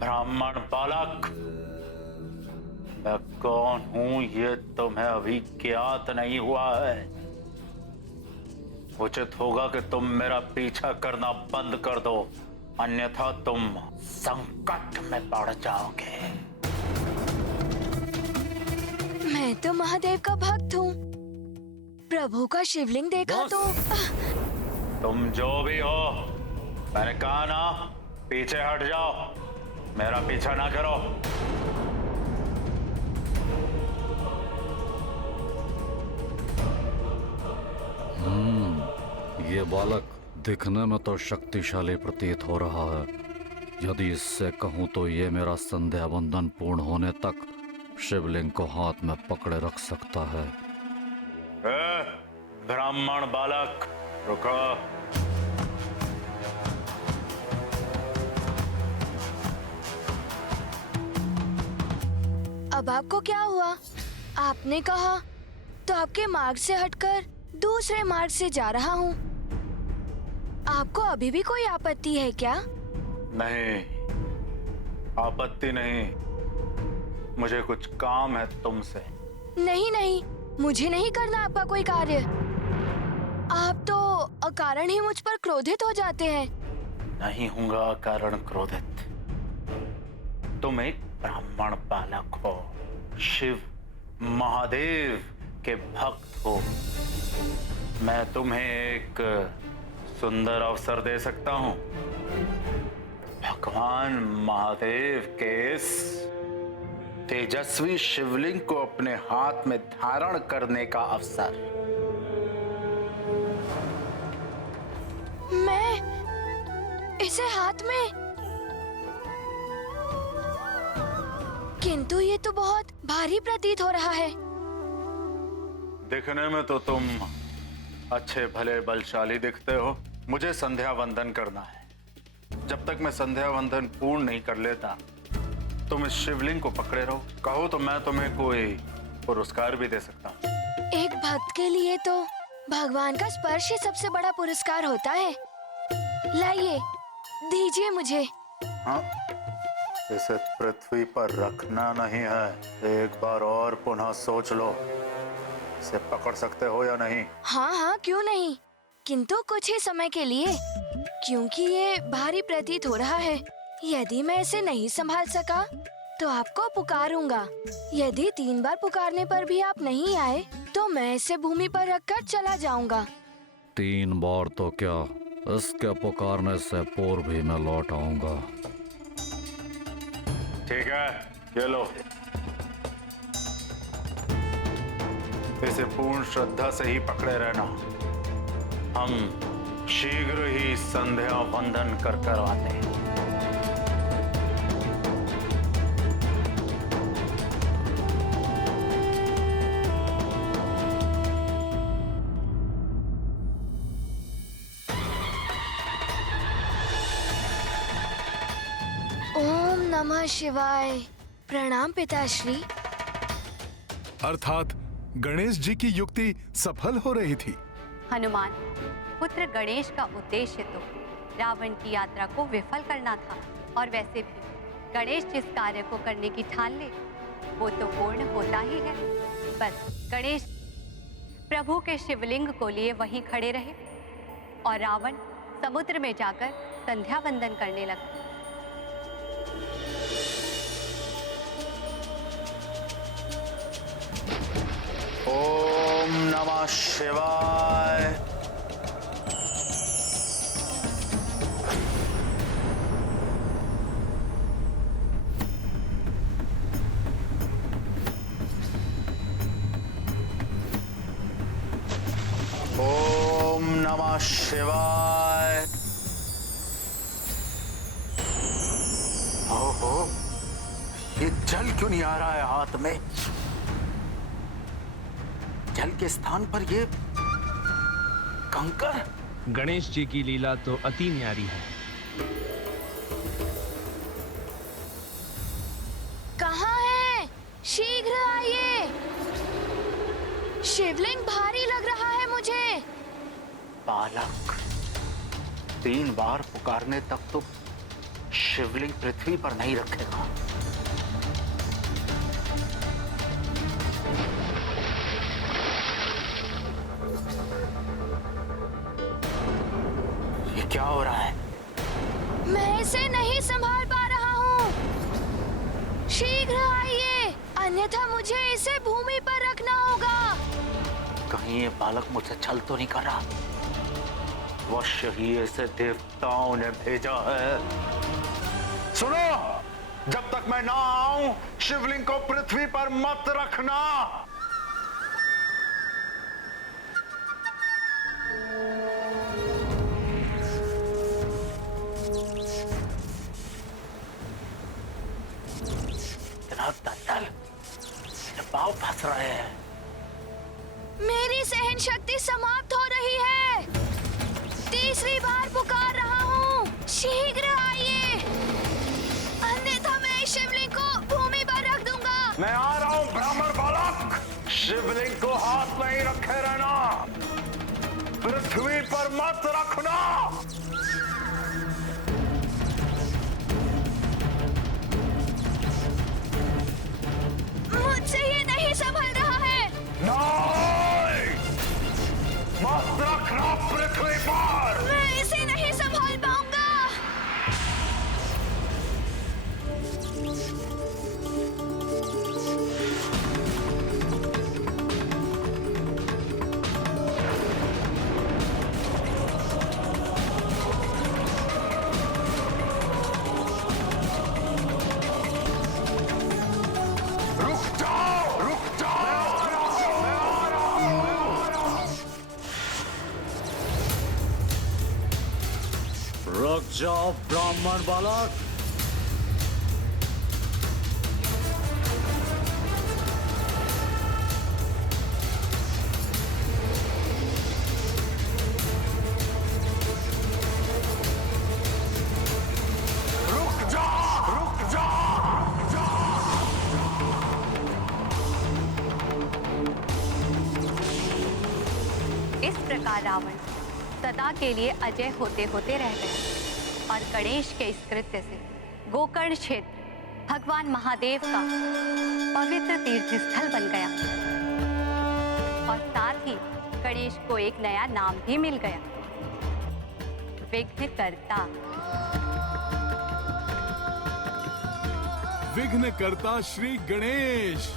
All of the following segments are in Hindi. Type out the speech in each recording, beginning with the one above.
ब्राह्मण बालक, मैं कौन हूं ये तुम्हें अभी ज्ञात नहीं हुआ है। उचित होगा कि तुम मेरा पीछा करना बंद कर दो, अन्यथा तुम संकट में पड़ जाओगे। मैं तो महादेव का भक्त हूँ। प्रभु का शिवलिंग देखा तो तुम जो भी हो, मैंने कहा ना, पीछे हट जाओ, मेरा पीछा ना करो। ये बालक दिखने में तो शक्तिशाली प्रतीत हो रहा है। यदि इससे कहूं तो ये मेरा संध्या बंधन पूर्ण होने तक शिवलिंग को हाथ में पकड़े रख सकता है। ब्राह्मण बालक, रुको। अब आपको क्या हुआ? आपने कहा तो आपके मार्ग से हटकर दूसरे मार्ग से जा रहा हूँ। आपको अभी भी कोई आपत्ति है क्या? नहीं, आपत्ति नहीं, मुझे कुछ काम है तुमसे। नहीं नहीं, मुझे नहीं करना आपका कोई कार्य। आप तो अकारण ही मुझ पर क्रोधित हो जाते हैं। नहीं हूँगा अकारण क्रोधित। तुम एक ब्राह्मण बालक हो, शिव महादेव के भक्त हो। मैं तुम्हें एक सुंदर अवसर दे सकता हूँ। भगवान महादेव के इस तेजस्वी शिवलिंग को अपने हाथ में धारण करने का अवसर। मैं इसे हाथ में? किंतु ये तो बहुत भारी प्रतीत हो रहा है। दिखने में तो तुम अच्छे भले बलशाली दिखते हो। मुझे संध्या वंदन करना है। जब तक मैं संध्या वंदन पूर्ण नहीं कर लेता, तुम इस शिवलिंग को पकड़े रहो। कहो तो मैं तुम्हें कोई पुरस्कार भी दे सकता हूँ। एक भक्त के लिए तो भगवान का स्पर्श ही सबसे बड़ा पुरस्कार होता है। लाइए, दीजिए मुझे। हाँ, इसे पृथ्वी पर रखना नहीं है। एक बार और पुनः सोच लो, इसे पकड़ सकते हो या नहीं? हाँ हाँ, क्यों नहीं, किंतु कुछ ही समय के लिए, क्योंकि ये भारी प्रतीत हो रहा है। यदि मैं इसे नहीं संभाल सका तो आपको पुकारूंगा। यदि 3 बार पुकारने पर भी आप नहीं आए तो मैं इसे भूमि पर रखकर चला जाऊंगा। 3 बार तो क्या, इसके पुकारने से पूर्व भी मैं लौट आऊंगा। ठीक है, ये लो। इसे पूर्ण श्रद्धा से ही पकड़े रहना। हम शीघ्र ही संध्या वंदन कर आते हैं। ओम नमः शिवाय। प्रणाम पिताश्री। अर्थात गणेश जी की युक्ति सफल हो रही थी। हनुमान पुत्र गणेश का उद्देश्य तो रावण की यात्रा को विफल करना था, और वैसे भी गणेश जिस कार्य को करने की ठान ले वो तो पूर्ण होता ही है। बस गणेश प्रभु के शिवलिंग को लिए वहीं खड़े रहे और रावण समुद्र में जाकर संध्या वंदन करने लगा। ओम नमः शिवाय। ओम नमः शिवाय। ओहो, ये जल क्यों नहीं आ रहा है हाथ में? जल के स्थान पर ये कंकर। गणेश जी की लीला तो अति न्यारी है। कहाँ है? शीघ्र आइए। शिवलिंग भारी लग रहा है मुझे। बालक, 3 बार पुकारने तक तो शिवलिंग पृथ्वी पर नहीं रखेगा। ये क्या हो रहा है? मैं इसे नहीं संभाल पा रहा हूँ। शीघ्र आइए, अन्यथा मुझे इसे भूमि पर रखना होगा। कहीं ये बालक मुझसे छल तो नहीं कर रहा? वश्य ही ऐसे देवताओं ने भेजा है। सुनो, जब तक मैं ना आऊं शिवलिंग को पृथ्वी पर मत रखना। दंडल, पांव फंस रहे हैं। मेरी सहन शक्ति समाप्त हो रही है। तीसरी बार पुकार रहा हूँ, शीघ्र आइए, अन्यथा मैं इस शिवलिंग को भूमि पर रख दूंगा। मैं आ रहा हूँ ब्राह्मण बालक। शिवलिंग को हाथ में ही रखे रहना, पृथ्वी पर मत रखना। मुझसे ये नहीं संभल रहा है। नहीं, मत रखना पृथ्वी पर। मैं इसे नहीं संभाल पाऊंगा। रुक जाओ, रुक जाओ। मैं आ रहा हूं। रुक जाओ ब्राह्मण बालक। रुक जा, रुक जा, रुक जा। इस प्रकार रावण सदा के लिए अजय होते होते रह गए और गणेश के इस कृत्य से गोकर्ण क्षेत्र भगवान महादेव का पवित्र तीर्थ स्थल बन गया और साथ ही गणेश को एक नया नाम भी मिल गया, विघ्नकर्ता। विघ्नकर्ता श्री गणेश।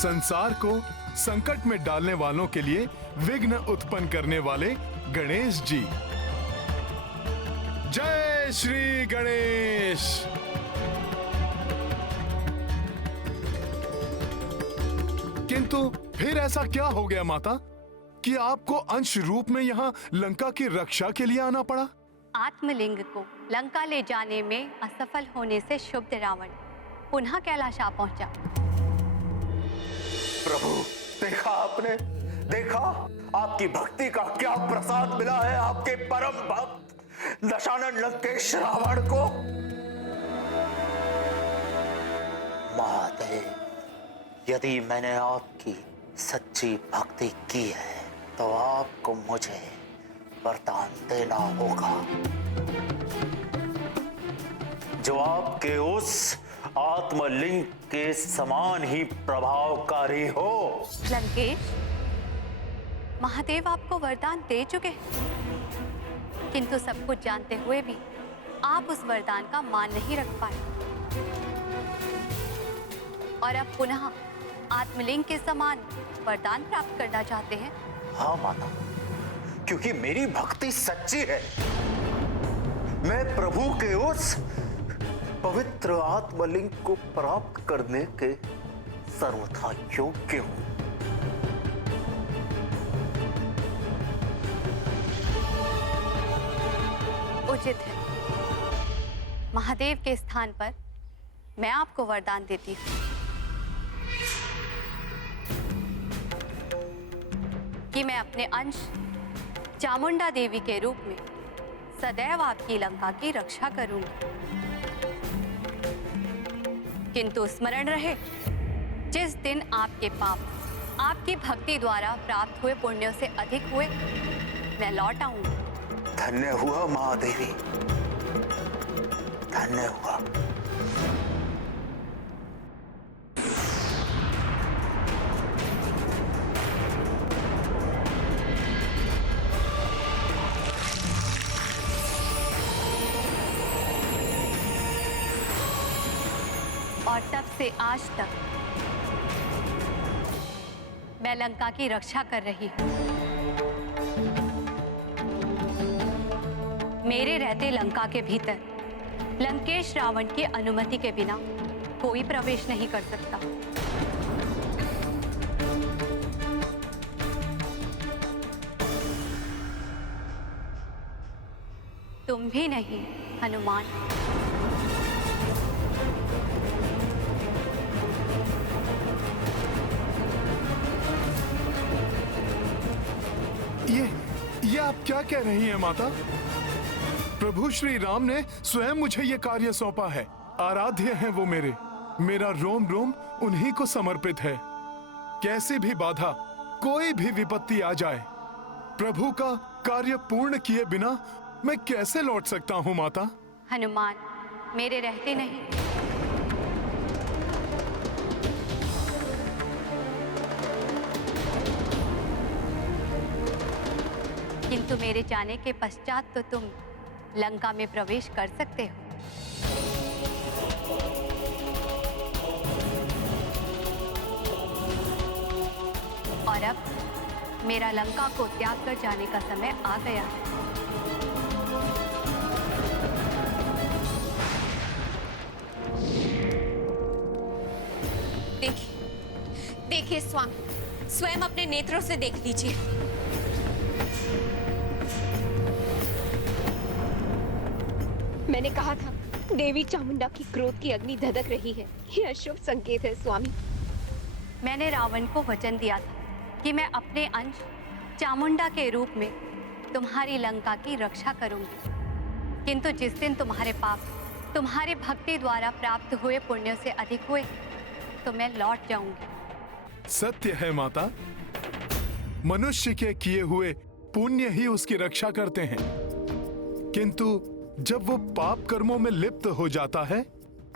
संसार को संकट में डालने वालों के लिए विघ्न उत्पन्न करने वाले गणेश जी। जय श्री गणेश। किंतु फिर ऐसा क्या हो गया माता कि आपको अंश रूप में यहाँ लंका की रक्षा के लिए आना पड़ा? आत्मलिंग को लंका ले जाने में असफल होने से क्षुब्ध रावण पुनः कैलाश आ पहुंचा। प्रभु, देखा आपने? देखा आपकी भक्ति का क्या प्रसाद मिला है आपके परम भक्त दशानन लंकेश रावण को। महादेव, यदि मैंने आपकी सच्ची भक्ति की है तो आपको मुझे वरदान देना होगा जो आपके उस आत्मलिंग के समान ही प्रभावकारी हो। लंकेश, महादेव आपको वरदान दे चुके हैं, किंतु सब कुछ जानते हुए भी आप उस वरदान का मान नहीं रख पाए और अब पुनः आत्मलिंग के समान वरदान प्राप्त करना चाहते हैं। हाँ माता, क्योंकि मेरी भक्ति सच्ची है। मैं प्रभु के उस पवित्र आत्मलिंग को प्राप्त करने के सर्वथा योग्य हूं। उचित है, महादेव के स्थान पर मैं आपको वरदान देती हूँ कि मैं अपने अंश चामुंडा देवी के रूप में सदैव आपकी लंका की रक्षा करूंगी। किंतु स्मरण रहे, जिस दिन आपके पाप आपकी भक्ति द्वारा प्राप्त हुए पुण्यों से अधिक हुए, मैं लौट आऊंगी। धन्य हुआ महादेवी, धन्य हुआ। और तब से आज तक मैं लंका की रक्षा कर रही हूं। मेरे रहते लंका के भीतर लंकेश रावण की अनुमति के बिना कोई प्रवेश नहीं कर सकता। तुम भी नहीं हनुमान। ये आप क्या कह रही हैं माता? प्रभु श्री राम ने स्वयं मुझे ये कार्य सौंपा है। आराध्य हैं वो मेरे, मेरा रोम रोम उन्हीं को समर्पित है। कैसी भी बाधा, कोई भी विपत्ति आ जाए, प्रभु का कार्य पूर्ण किए बिना मैं कैसे लौट सकता हूँ माता? हनुमान, मेरे रहते नहीं। किंतु मेरे जाने के पश्चात तो तुम लंका में प्रवेश कर सकते हो। और अब मेरा लंका को त्याग कर जाने का समय आ गया है। देखिए स्वामी, स्वयं अपने नेत्रों से देख लीजिए। मैंने कहा था देवी चामुंडा की क्रोध की अग्नि धधक रही है। यह अशुभ संकेत है स्वामी। मैंने रावण को वचन दिया था कि मैं अपने अंश चामुंडा के रूप में तुम्हारी लंका की रक्षा करूंगी। किंतु जिस दिन तुम्हारे पाप तुम्हारे भक्ति द्वारा प्राप्त हुए पुण्य से अधिक हुए तो मैं लौट जाऊंगी। सत्य है माता, मनुष्य के किए हुए पुण्य ही उसकी रक्षा करते हैं। किंतु जब वो पाप कर्मों में लिप्त हो जाता है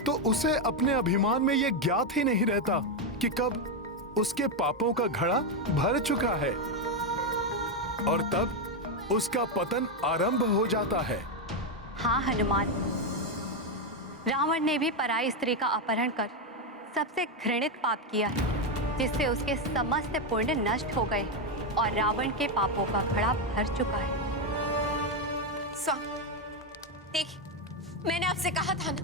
तो उसे अपने अभिमान में ये ज्ञात ही नहीं रहता कि कब उसके पापों का घड़ा भर चुका है और तब उसका पतन आरंभ हो जाता है। हाँ हनुमान, रावण ने भी पराई स्त्री का अपहरण कर सबसे घृणित पाप किया है, जिससे उसके समस्त पुण्य नष्ट हो गए और रावण के पापों का घड़ा भर चुका है। स्वामी देखिए, मैंने आपसे कहा था ना।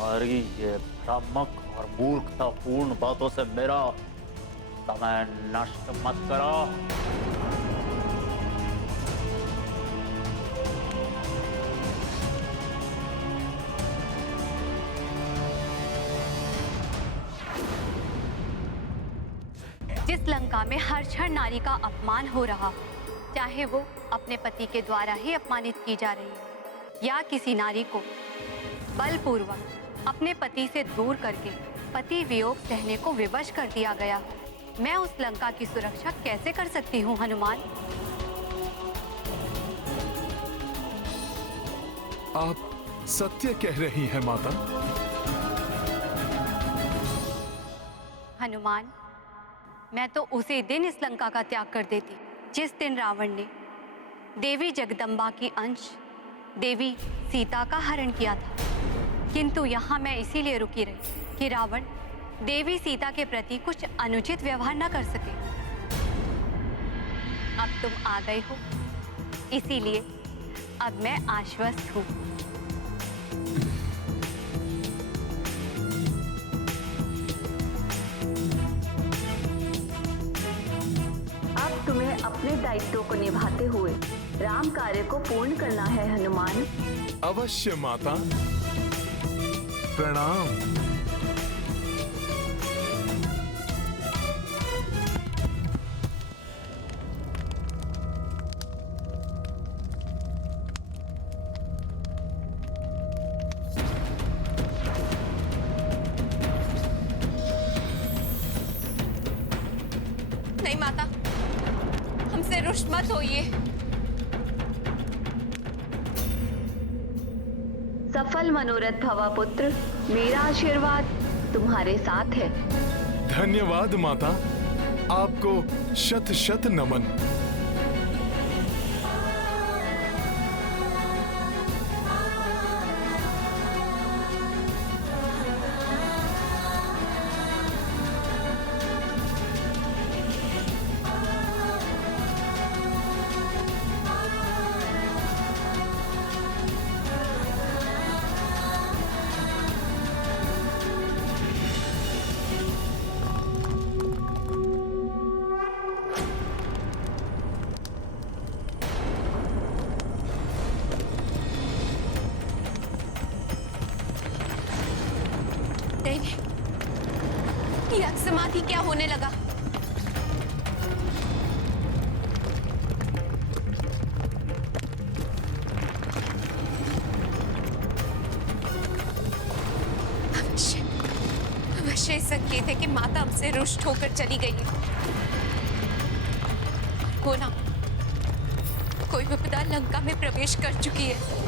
और ये भ्रामक और मूर्खतापूर्ण बातों से मेरा समय नष्ट मत करो। जिस लंका में हर क्षण नारी का अपमान हो रहा, चाहे वो अपने पति के द्वारा ही अपमानित की जा रही है या किसी नारी को बलपूर्वक अपने पति से दूर करके पति वियोग सहने को विवश कर दिया गया हो, मैं उस लंका की सुरक्षा कैसे कर सकती हूँ हनुमान? आप सत्य कह रही हैं माता। हनुमान, मैं तो उसी दिन इस लंका का त्याग कर देती जिस दिन रावण ने देवी जगदम्बा की अंश देवी सीता का हरण किया था। किंतु यहाँ मैं इसीलिए रुकी रही कि रावण देवी सीता के प्रति कुछ अनुचित व्यवहार न कर सके। अब तुम आ गए हो, इसीलिए अब मैं आश्वस्त हूँ। अब तुम्हें अपने दायित्वों को निभाते हुए राम कार्य को पूर्ण करना है हनुमान। अवश्य माता, प्रणाम। नहीं माता, हमसे मुझसे रुष्ट मत होइए। सफल मनोरथ भवा पुत्र, मेरा आशीर्वाद तुम्हारे साथ है। धन्यवाद माता, आपको शत शत नमन। ये अकस्मात क्या होने लगा? अवश्य संकेत है कि माता हमसे रुष्ट होकर चली गई है। वो ना, कोई विपदा लंका में प्रवेश कर चुकी है।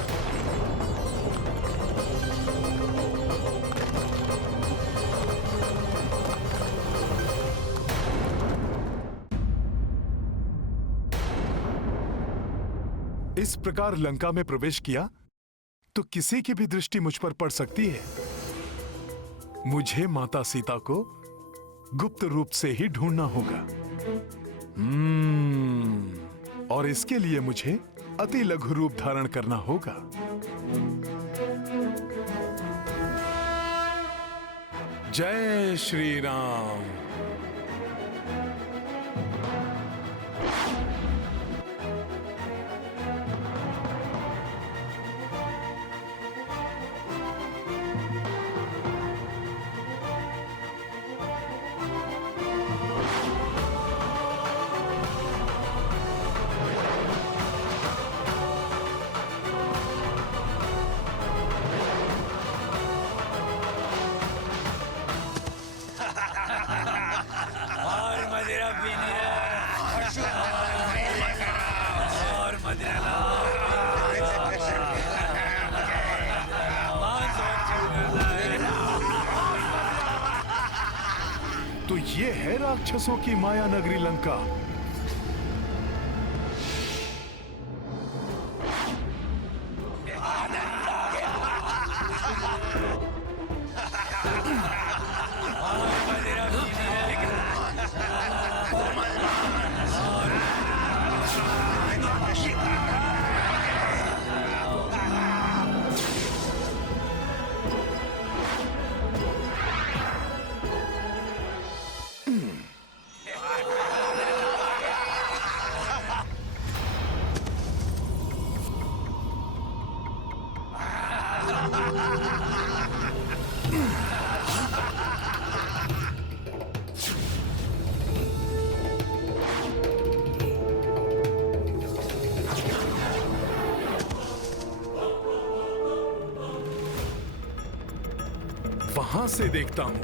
इस प्रकार लंका में प्रवेश किया तो किसी की भी दृष्टि मुझ पर पड़ सकती है। मुझे माता सीता को गुप्त रूप से ही ढूंढना होगा। और इसके लिए मुझे अति लघु रूप धारण करना होगा। जय श्री राम। तो ये है राक्षसों की माया नगरी लंका। वहां से देखता हूं।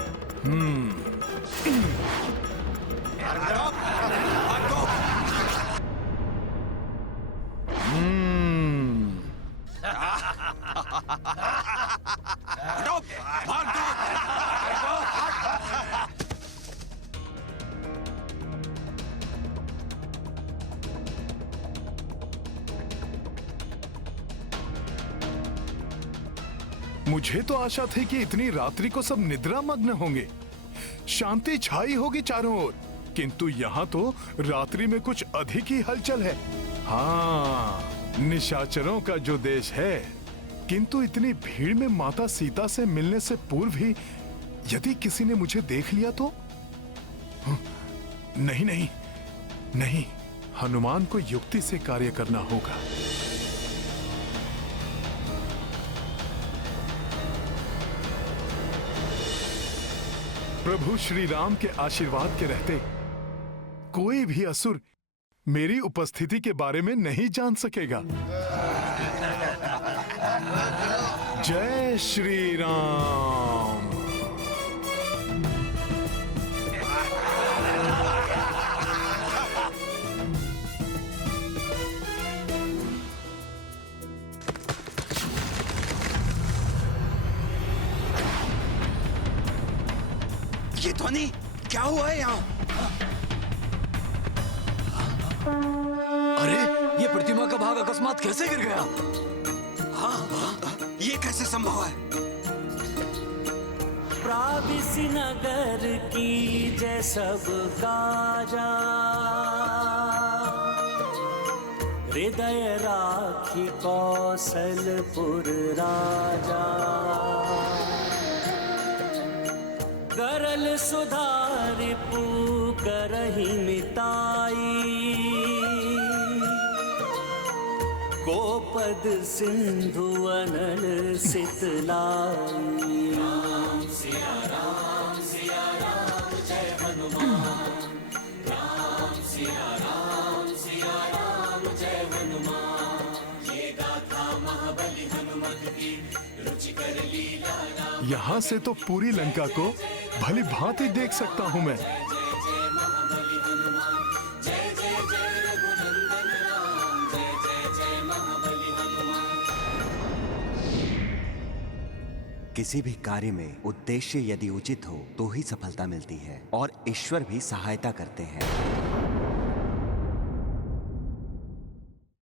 मुझे तो आशा थी कि इतनी रात्रि को सब निद्रा मग्न होंगे, शांति छाई होगी चारों ओर, किंतु यहाँ तो रात्रि में कुछ अधिक ही हलचल है। हाँ, निशाचरों का जो देश है, किंतु इतनी भीड़ में माता सीता से मिलने से पूर्व ही यदि किसी ने मुझे देख लिया तो? नहीं नहीं नहीं, हनुमान को युक्ति से कार्य करना होगा। प्रभु श्री राम के आशीर्वाद के रहते कोई भी असुर मेरी उपस्थिति के बारे में नहीं जान सकेगा। जय श्री राम। ध्वनि क्या हुआ है यहाँ? अरे ये प्रतिमा का भाग अकस्मात कैसे गिर गया? ये कैसे संभव है? प्राविसी नगर की जय सब काजा, हृदय राखी कौशलपुर राजा। गरल सुधारि पू करहि मिताई, गोपद सिंधु अनल सितलाई। राम सिया राम जय हनुमान, राम सिया राम जय हनुमान। ये गाथा महाबली हनुमत की रुचिकर लीला। यहाँ से तो पूरी लंका को भली भांति देख सकता हूँ मैं। किसी भी कार्य में उद्देश्य यदि उचित हो तो ही सफलता मिलती है और ईश्वर भी सहायता करते हैं।